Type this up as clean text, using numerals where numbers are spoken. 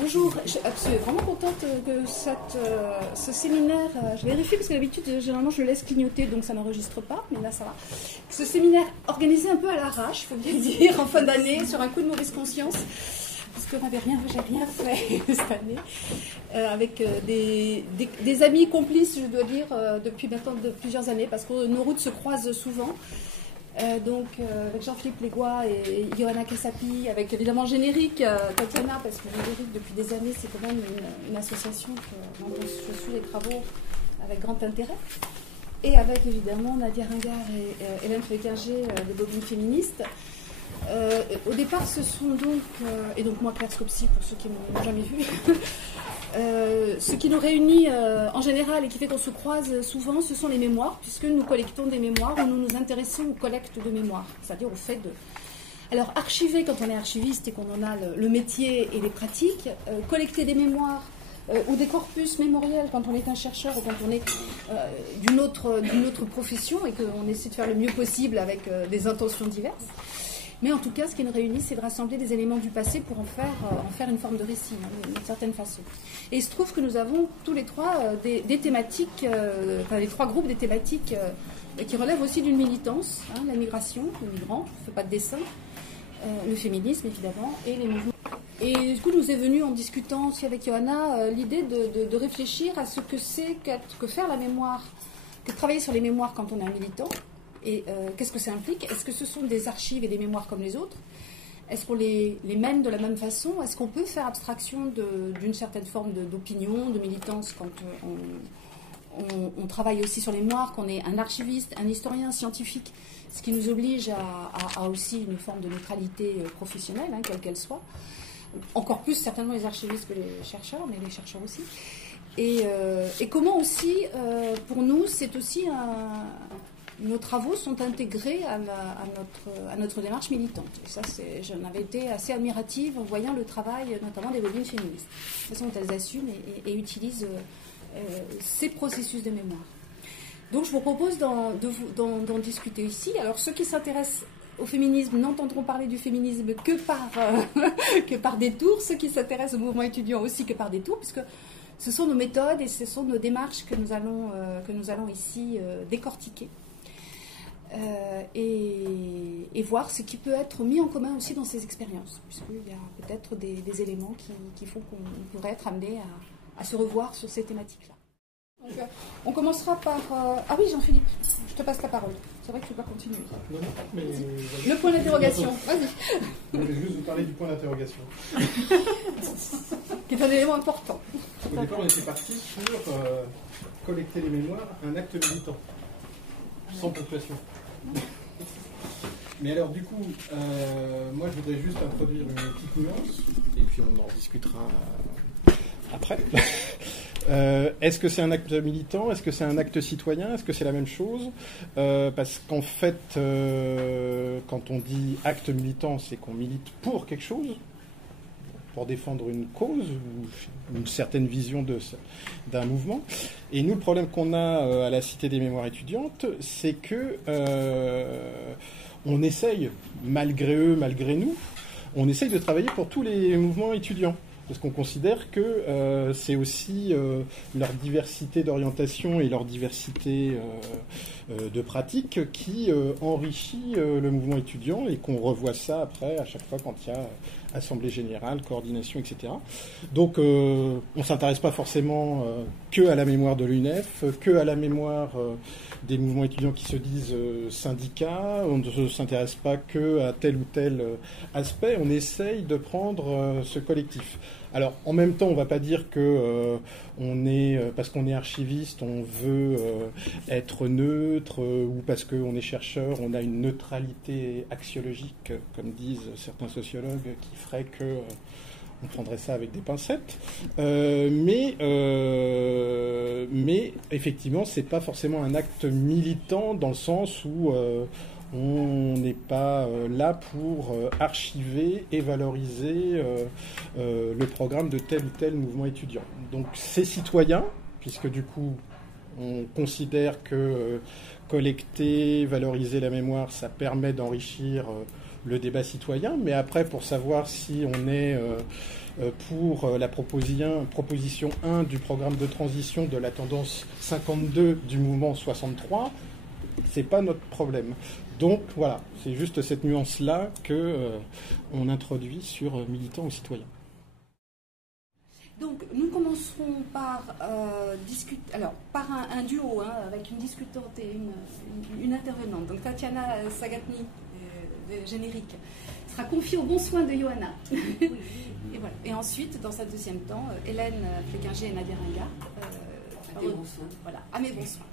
Bonjour, je suis vraiment contente que ce séminaire, je vérifie parce que d'habitude, généralement, je le laisse clignoter, donc ça n'enregistre pas, mais là, ça va. Ce séminaire organisé un peu à l'arrache, il faut bien dire, en fin d'année, sur un coup de mauvaise conscience, parce que j'ai rien fait cette année, avec des amis complices, je dois dire, depuis maintenant plusieurs années, parce que nos routes se croisent souvent. Avec Jean-Philippe Légois et Johanna Cassapi, avec évidemment Générique, Tatiana, parce que Générique, depuis des années, c'est quand même une association dont je suis les travaux avec grand intérêt. Et avec évidemment Nadia Ringard et Hélène Fréquinger des Bobines Féministes. Au départ, ce sont donc, et donc moi Claire Scopsi, pour ceux qui ne m'ont jamais vu, ce qui nous réunit en général et qui fait qu'on se croise souvent, ce sont les mémoires, puisque nous collectons des mémoires ou nous nous intéressons aux collectes de mémoires, c'est-à-dire au fait de... Alors archiver quand on est archiviste et qu'on en a le métier et les pratiques, collecter des mémoires ou des corpus mémoriels quand on est un chercheur ou quand on est d'une autre profession et qu'on essaie de faire le mieux possible avec des intentions diverses. Mais en tout cas, ce qui nous réunit, c'est de rassembler des éléments du passé pour en faire une forme de récit, d'une certaine façon. Et il se trouve que nous avons tous les trois des thématiques, les trois groupes des thématiques qui relèvent aussi d'une militance, la migration, les migrants, je ne fais pas de dessin, le féminisme évidemment, et les mouvements. Et du coup, nous est venu, en discutant aussi avec Johanna, l'idée de réfléchir à ce que c'est que faire la mémoire, que travailler sur les mémoires quand on est un militant. Et qu'est-ce que ça implique? Est-ce que ce sont des archives et des mémoires comme les autres? Est-ce qu'on les mène de la même façon? Est-ce qu'on peut faire abstraction d'une certaine forme d'opinion, de militance quand on travaille aussi sur les mémoires, qu'on est un archiviste, un historien, scientifique, ce qui nous oblige à aussi une forme de neutralité professionnelle, quelle qu'elle soit. Encore plus certainement les archivistes que les chercheurs, mais les chercheurs aussi. Et comment aussi, pour nous, c'est aussi nos travaux sont intégrés à notre démarche militante. Et ça, j'en avais été assez admirative en voyant le travail, notamment des Bobines Féministes. La façon dont elles assument et utilisent ces processus de mémoire. Donc, je vous propose d'en discuter ici. Alors, ceux qui s'intéressent au féminisme n'entendront parler du féminisme que par détour. Ceux qui s'intéressent au mouvement étudiant aussi que par détour, puisque ce sont nos méthodes et ce sont nos démarches que nous allons ici décortiquer. Et voir ce qui peut être mis en commun aussi dans ces expériences, puisqu'il y a peut-être des éléments qui font qu'on pourrait être amené à se revoir sur ces thématiques-là. Donc, on commencera par... Ah oui, Jean-Philippe, je te passe la parole. C'est vrai que tu dois continuer. Non, mais... Le point d'interrogation, vas-y. Je voulais juste vous parler du point d'interrogation. Qui est un élément important. Au départ, on était parti sur collecter les mémoires, un acte militant, sans ponctuation. Mais alors du coup, moi je voudrais juste introduire une petite nuance, et puis on en discutera après. Est-ce que c'est un acte militant? Est-ce que c'est un acte citoyen? Est-ce que c'est la même chose? Parce qu'en fait, quand on dit acte militant, c'est qu'on milite pour quelque chose, pour défendre une cause ou une certaine vision d'un mouvement. Et nous, le problème qu'on a à la Cité des mémoires étudiantes, c'est que on essaye, malgré eux, malgré nous, on essaye de travailler pour tous les mouvements étudiants. Parce qu'on considère que c'est aussi leur diversité d'orientation et leur diversité de pratique qui enrichit le mouvement étudiant et qu'on revoit ça après à chaque fois quand il y a assemblée générale, coordination, etc. Donc on ne s'intéresse pas forcément que à la mémoire de l'UNEF, que à la mémoire des mouvements étudiants qui se disent syndicats, on ne s'intéresse pas que à tel ou tel aspect, on essaye de prendre ce collectif. Alors, en même temps, on ne va pas dire que parce qu'on est archiviste, on veut être neutre, ou parce qu'on est chercheur, on a une neutralité axiologique, comme disent certains sociologues, qui ferait que on prendrait ça avec des pincettes. Mais effectivement, c'est pas forcément un acte militant dans le sens où on n'est pas là pour archiver et valoriser le programme de tel ou tel mouvement étudiant. Donc c'est citoyen, puisque du coup on considère que collecter, valoriser la mémoire, ça permet d'enrichir le débat citoyen, mais après pour savoir si on est pour la proposition 1 du programme de transition de la tendance 52 du mouvement 63, c'est pas notre problème. Donc voilà, c'est juste cette nuance-là qu'on introduit sur militants ou citoyens. Donc, nous commencerons par par un duo, avec une discutante et une intervenante. Donc, Tatiana Sagatny, générique, sera confiée au bon soin de Johanna. Et voilà. Et ensuite, dans sa deuxième temps, Hélène Fleckinger et Nadia Ringa. À tes bons soins. Voilà, à mes bons soins.